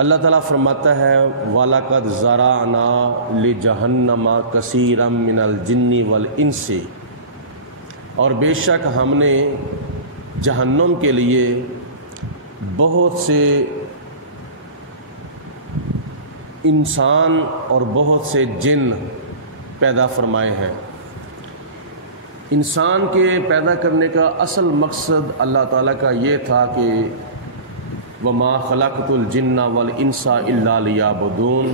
اللہ تعالیٰ فرماتا ہے وَلَقَدْ ذَرَأْنَا لِجَهَنَّمَ كَثِيرًا مِنَ الْجِنِّ وَالْإِنسِ، اور بے شک ہم نے جہنم کے لیے بہت سے انسان اور بہت سے جن پیدا فرمائے ہیں۔ انسان کے پیدا کرنے کا اصل مقصد اللہ تعالیٰ کا یہ تھا کہ وَمَا خَلَقْتُ الْجِنَّ وَالْإِنسَ إِلَّا لِيَعْبُدُونَ،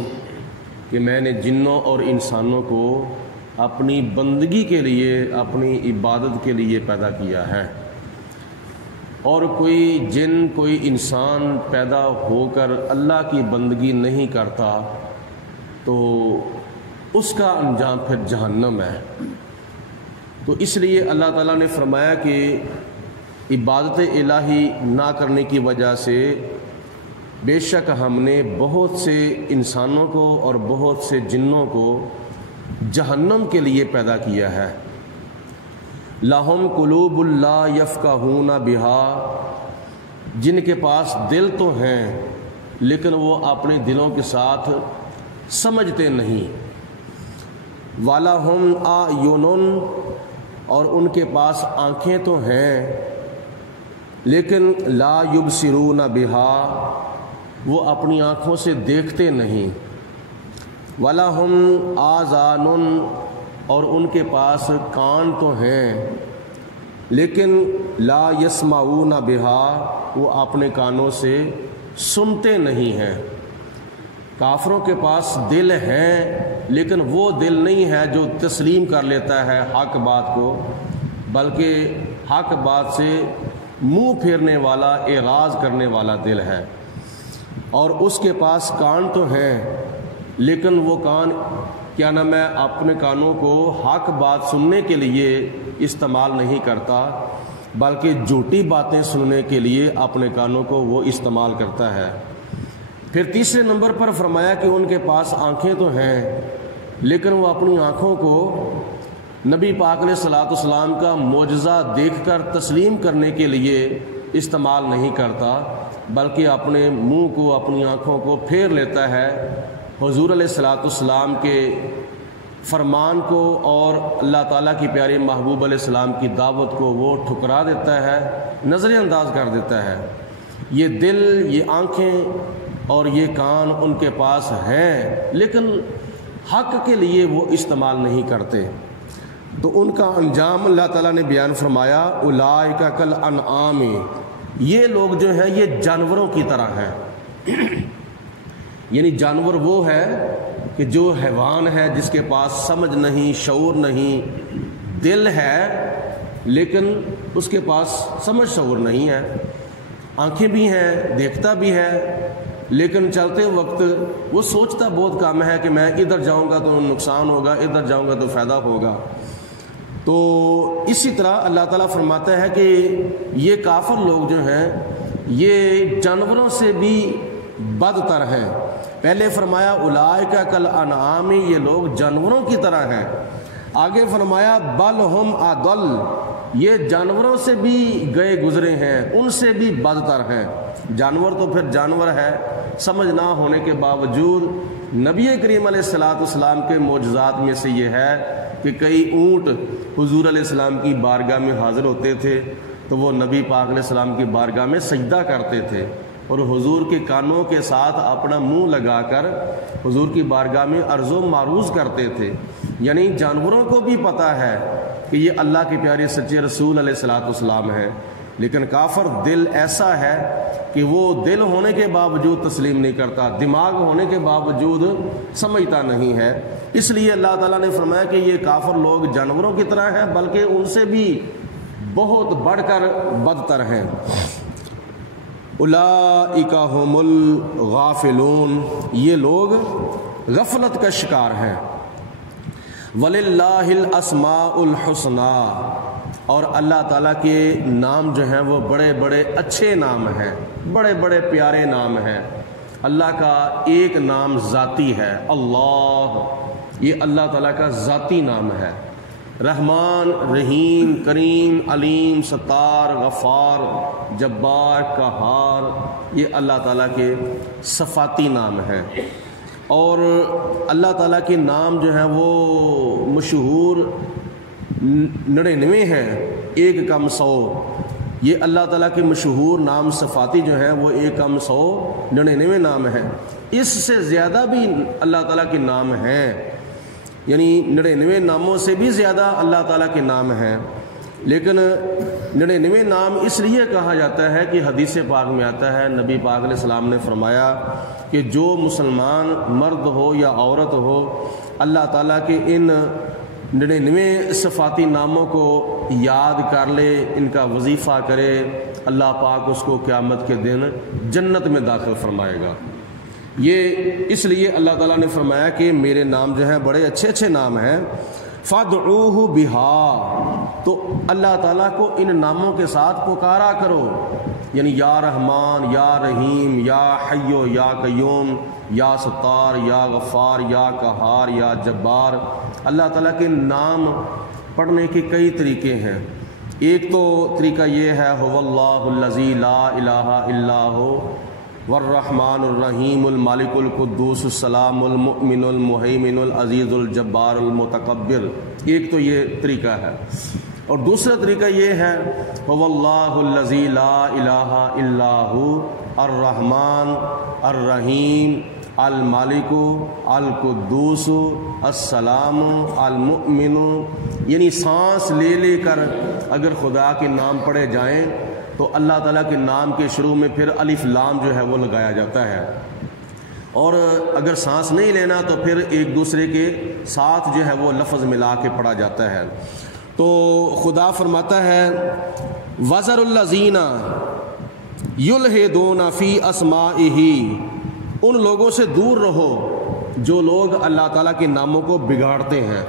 کہ میں نے جنوں اور انسانوں کو اپنی بندگی کے لیے، اپنی عبادت کے لیے پیدا کیا ہے۔ اور کوئی جن، کوئی انسان پیدا ہو کر اللہ کی بندگی نہیں کرتا تو اس کا انجام پھر جہنم ہے۔ تو اس لیے اللہ تعالیٰ نے فرمایا کہ عبادت الہی نہ کرنے کی وجہ سے بے شک ہم نے بہت سے انسانوں کو اور بہت سے جنوں کو جہنم کے لیے پیدا کیا ہے۔ لَهُمْ قُلُوبٌ لَا يَفْقَهُونَ بِهَا، جن کے پاس دل تو ہیں لیکن وہ اپنے دلوں کے ساتھ سمجھتے نہیں۔ وَلَهُمْ أَعْيُنٌ، اور ان کے پاس آنکھیں تو ہیں لیکن لا یبصرون بها، وہ اپنی آنکھوں سے دیکھتے نہیں۔ وَلَهُمْ آذَانٌ، اور ان کے پاس کان تو ہیں لیکن لا یسمعون بها، وہ اپنے کانوں سے سنتے نہیں ہیں۔ کافروں کے پاس دل ہیں لیکن وہ دل نہیں ہے جو تسلیم کر لیتا ہے حق بات کو، بلکہ حق بات سے منہ پھیرنے والا، اعراض کرنے والا دل ہے۔ اور اس کے پاس کان تو ہیں لیکن وہ کان کیا نام ہے اپنے کانوں کو حق بات سننے کے لیے استعمال نہیں کرتا، بلکہ جھوٹی باتیں سننے کے لیے اپنے کانوں کو وہ استعمال کرتا ہے۔ پھر تیسرے نمبر پر فرمایا کہ ان کے پاس آنکھیں تو ہیں لیکن وہ اپنی آنکھوں کو نبی پاک علیہ الصلوۃ والسلام کا معجزہ دیکھ کر تسلیم کرنے کے لیے استعمال نہیں کرتا، بلکہ اپنے منہ کو، اپنی آنکھوں کو پھیر لیتا ہے حضور علیہ الصلوۃ والسلام کے فرمان کو، اور اللہ تعالیٰ کی پیارے محبوب علیہ السلام کی دعوت کو وہ ٹھکرا دیتا ہے، نظر انداز کر دیتا ہے۔ یہ دل، یہ آنکھیں اور یہ کان ان کے پاس ہیں لیکن حق کے لیے وہ استعمال نہیں کرتے۔ تو ان کا انجام اللہ تعالیٰ نے بیان فرمایا اولئک کالانعام، یہ لوگ جو ہیں یہ جانوروں کی طرح ہیں۔ یعنی جانور وہ ہے کہ جو حیوان ہے جس کے پاس سمجھ نہیں، شعور نہیں، دل ہے لیکن اس کے پاس سمجھ شعور نہیں ہے، آنکھیں بھی ہیں، دیکھتا بھی ہے، لیکن چلتے وقت وہ سوچتا بہت کم ہے کہ میں ادھر جاؤں گا تو نقصان ہوگا، ادھر جاؤں گا تو فائدہ ہوگا۔ تو اسی طرح اللہ تعالیٰ فرماتا ہے کہ یہ کافر لوگ جو ہیں یہ جانوروں سے بھی بدتر ہیں۔ پہلے فرمایا اولئک کالانعام، یہ لوگ جانوروں کی طرح ہیں۔ آگے فرمایا بل ہم اضل، یہ جانوروں سے بھی گئے گزرے ہیں، ان سے بھی بدتر ہیں۔ جانور تو پھر جانور ہے، سمجھ نہ ہونے کے باوجود نبی کریم علیہ الصلوۃ والسلام کے معجزات میں سے یہ ہے کہ کئی اونٹ حضور علیہ السلام کی بارگاہ میں حاضر ہوتے تھے تو وہ نبی پاک علیہ السلام کی بارگاہ میں سجدہ کرتے تھے، اور حضور کے کانوں کے ساتھ اپنا منہ لگا کر حضور کی بارگاہ میں عرض و معروض کرتے تھے۔ یعنی جانوروں کو بھی پتہ ہے کہ یہ اللہ کے پیارے سچے رسول علیہ الصلوۃ والسلام ہیں، لیکن کافر دل ایسا ہے کہ وہ دل ہونے کے باوجود تسلیم نہیں کرتا، دماغ ہونے کے باوجود سمجھتا نہیں ہے۔ اس لیے اللہ تعالیٰ نے فرمایا کہ یہ کافر لوگ جانوروں کی طرح ہیں، بلکہ ان سے بھی بہت بڑھ کر بدتر ہیں۔ اولئک ھم الغافلون، یہ لوگ غفلت کا شکار ہیں۔ وَلِلَّهِ الْأَسْمَاءُ الْحُسْنَى، اور اللہ تعالیٰ کے نام جو ہیں وہ بڑے بڑے اچھے نام ہیں، بڑے بڑے پیارے نام ہیں۔ اللہ کا ایک نام ذاتی ہے، اللہ، یہ اللہ تعالیٰ کا ذاتی نام ہے۔ رحمان، رحیم، کریم، علیم، ستار، غفار، جبار، قہار، یہ اللہ تعالیٰ کے صفاتی نام ہیں۔ اور اللہ تعالیٰ کے نام جو ہیں وہ مشہور 99 ہیں، 1 کم 100۔ یہ اللہ تعالیٰ کے مشہور نام صفاتی جو ہیں وہ 1 کم 100 99 نام ہیں۔ اس سے زیادہ بھی اللہ تعالیٰ کے نام ہیں، یعنی 99 ناموں سے بھی زیادہ اللہ تعالیٰ کے نام ہیں، لیکن 99 نام اس لیے کہا جاتا ہے کہ حدیث پاک میں آتا ہے، نبی پاک علیہ السلام نے فرمایا کہ جو مسلمان مرد ہو یا عورت ہو اللہ تعالیٰ کے ان 99 صفاتی ناموں کو یاد کر لے، ان کا وظیفہ کرے، اللہ پاک اس کو قیامت کے دن جنت میں داخل فرمائے گا۔ یہ اس لیے اللہ تعالیٰ نے فرمایا کہ میرے نام جو ہیں بڑے اچھے اچھے نام ہیں، فادعوہ بہا، تو اللہ تعالیٰ کو ان ناموں کے ساتھ پکارا کرو، یعنی یا رحمان، یا رحیم، یا حی یا قیوم، یا ستار، یا غفار، یا قہار، یا جبار۔ اللہ تعالیٰ کے نام پڑھنے کے کئی طریقے ہیں۔ ایک تو طریقہ یہ ہے هو اللہ الذی لا الہ الا هو والرحمن الرحیم المالک القدوس السلام المؤمن المہیمن العزیز الجبار المتکبر، ایک تو یہ طریقہ ہے۔ اور دوسرا طریقہ یہ ہے هو اللہ الذی لا الہ الا هو الرحمن الرحیم المالک القدوس السلام المؤمن، یعنی سانس لے لے کر اگر خدا کے نام پڑھے جائیں تو اللہ تعالیٰ کے نام کے شروع میں پھر الف لام جو ہے وہ لگایا جاتا ہے، اور اگر سانس نہیں لینا تو پھر ایک دوسرے کے ساتھ جو ہے وہ لفظ ملا کے پڑھا جاتا ہے۔ تو خدا فرماتا ہے وَذَرُ الَّذِينَ يُلْحِدُونَ فِي أَسْمَائِهِ، ان لوگوں سے دور رہو جو لوگ اللہ تعالیٰ کے ناموں کو بگاڑتے ہیں۔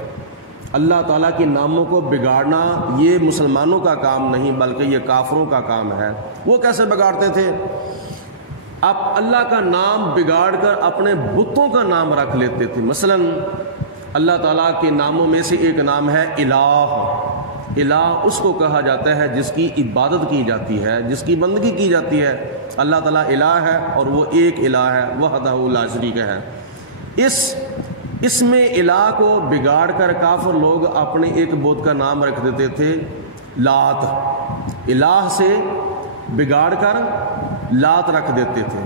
اللہ تعالیٰ کے ناموں کو بگاڑنا یہ مسلمانوں کا کام نہیں بلکہ یہ کافروں کا کام ہے۔ وہ کیسے بگاڑتے تھے؟ آپ اللہ کا نام بگاڑ کر اپنے بتوں کا نام رکھ لیتے تھے۔ مثلا اللہ تعالیٰ کے ناموں میں سے ایک نام ہے الہ۔ الہ اس کو کہا جاتا ہے جس کی عبادت کی جاتی ہے، جس کی بندگی کی جاتی ہے۔ اللہ تعالیٰ الہ ہے اور وہ ایک الہ ہے، وحدہ لا شریک ہے۔ اس میں الہ کو بگاڑ کر کافر لوگ اپنے ایک بت کا نام رکھ دیتے تھے لات، الہ سے بگاڑ کر لات رکھ دیتے تھے۔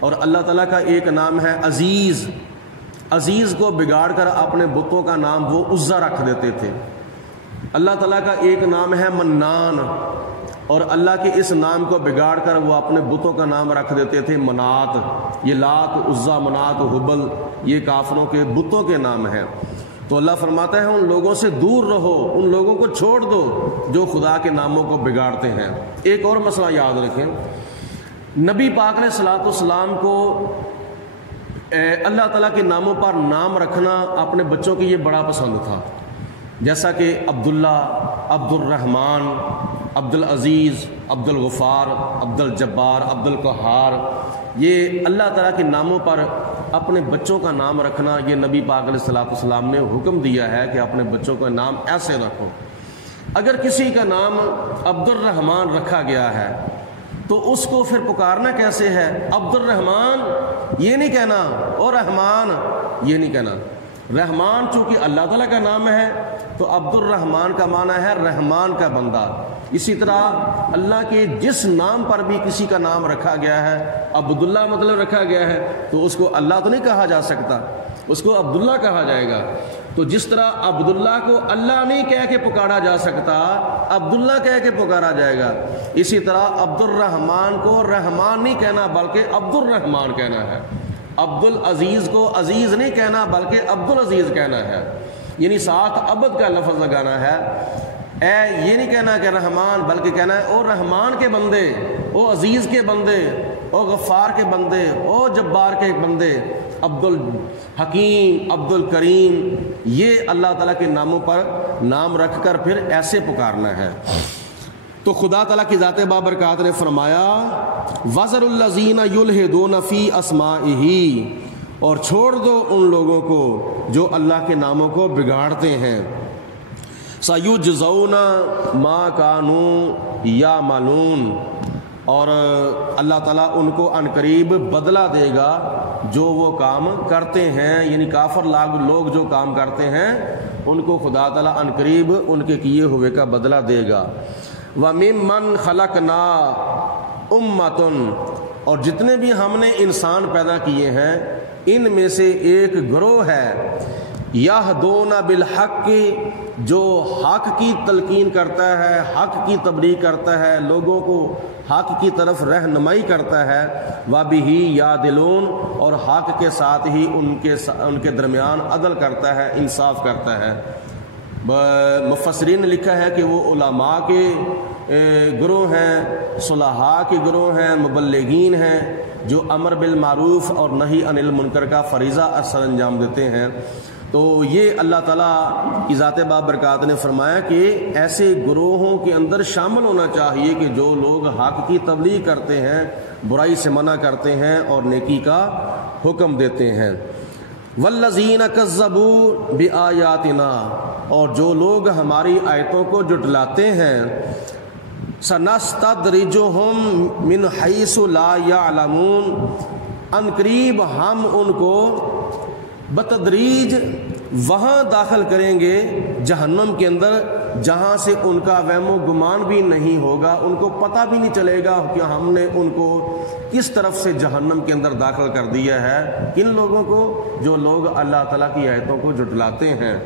اور اللہ تعالیٰ کا ایک نام ہے عزیز، عزیز کو بگاڑ کر اپنے بتوں کا نام وہ عزا رکھ دیتے تھے۔ اللہ تعالیٰ کا ایک نام ہے منان، اور اللہ کے اس نام کو بگاڑ کر وہ اپنے بتوں کا نام رکھ دیتے تھے منات۔ یہ لات، عزا، منات، حبل یہ کافروں کے بتوں کے نام ہیں۔ تو اللہ فرماتا ہے ان لوگوں سے دور رہو، ان لوگوں کو چھوڑ دو جو خدا کے ناموں کو بگاڑتے ہیں۔ ایک اور مسئلہ یاد رکھیں، نبی پاک نے صلاۃ والسلام کو اللہ تعالیٰ کے ناموں پر نام رکھنا اپنے بچوں کے یہ بڑا پسند تھا، جیسا کہ عبداللہ، عبد الرحمن، عبد العزیز، عبد الغفار، عبد الجبار، عبد القہار، یہ اللہ تعالیٰ کے ناموں پر اپنے بچوں کا نام رکھنا یہ نبی پاک علیہ الصلوۃ والسلام نے حکم دیا ہے کہ اپنے بچوں کا نام ایسے رکھو۔ اگر کسی کا نام عبد الرحمن رکھا گیا ہے تو اس کو پھر پکارنا کیسے ہے؟ عبد الرحمن یہ نہیں کہنا اور رحمان یہ نہیں کہنا۔ رحمان چونکہ اللہ تعالیٰ کا نام ہے تو عبد الرحمن کا معنی ہے رحمان کا بندہ۔ اسی طرح اللہ کے جس نام پر بھی کسی کا نام رکھا گیا ہے، عبداللہ مطلب رکھا گیا ہے، تو اس کو اللہ تو نہیں کہا جا سکتا، اس کو عبداللہ کہا جائے گا۔ تو جس طرح عبداللہ کو اللہ نہیں کہہ کے پکارا جا سکتا، عبداللہ کہہ کے پکارا جائے گا۔ اسی طرح عبد الرحمن کو رحمان نہیں کہنا بلکہ عبد الرحمن کہنا ہے۔ عبد العزیز کو عزیز نہیں کہنا بلکہ عبد العزیز کہنا ہے، یعنی ساتھ عبد کا لفظ لگانا ہے۔ اے یہ نہیں کہنا کہ رحمان بلکہ کہنا ہے او رحمان کے بندے، او عزیز کے بندے، او غفار کے بندے، او جبار کے بندے، عبد الحکیم، عبد الکریم، یہ اللہ تعالیٰ کے ناموں پر نام رکھ کر پھر ایسے پکارنا ہے۔ تو خدا تعالیٰ کی ذات بابرکات نے فرمایا وَذَرُ الَّذِينَ يُلْحِدُونَ فِي أَسْمَائِهِ، اور چھوڑ دو ان لوگوں کو جو اللہ کے ناموں کو بگاڑتے ہیں۔ سَيُجْزَوْنَ مَا كَانُوا يَعْمَلُونَ، اور اللہ تعالیٰ ان کو عنقریب بدلہ دے گا جو وہ کام کرتے ہیں، یعنی کافر لوگ جو کام کرتے ہیں ان کو خدا تعالیٰ عنقریب ان کے کیے ہوئے کا بدلہ دے گا۔ وَمِمَّنْ خَلَقْنَا أُمَّةٌ، اور جتنے بھی ہم نے انسان پیدا کیے ہیں ان میں سے ایک گروہ ہے، یہدون بالحق، جو حق کی تلقین کرتا ہے، حق کی تبلیغ کرتا ہے، لوگوں کو حق کی طرف رہنمائی کرتا ہے، وَبِهِ یعدلون، اور حق کے ساتھ ہی ان کے درمیان عدل کرتا ہے، انصاف کرتا ہے۔ مفسرین نے لکھا ہے کہ وہ علماء کے گروہ ہیں، صلحاء کے گروہ ہیں، مبلغین ہیں، جو امر بالمعروف اور نہی عن المنکر کا فریضہ سر انجام دیتے ہیں۔ تو یہ اللہ تعالیٰ کی ذات بابرکات نے فرمایا کہ ایسے گروہوں کے اندر شامل ہونا چاہیے کہ جو لوگ حق کی تبلیغ کرتے ہیں، برائی سے منع کرتے ہیں اور نیکی کا حکم دیتے ہیں۔ والذین کذبوا بآیاتنا، اور جو لوگ ہماری آیتوں کو جھٹلاتے ہیں، سنستدرجہم من حیث لا یعلمون، عنقریب ہم ان کو بتدریج وہاں داخل کریں گے جہنم کے اندر جہاں سے ان کا وہم و گمان بھی نہیں ہوگا، ان کو پتہ بھی نہیں چلے گا کہ ہم نے ان کو کس طرف سے جہنم کے اندر داخل کر دیا ہے۔ کن لوگوں کو؟ جو لوگ اللہ تعالیٰ کی آیتوں کو جھٹلاتے ہیں۔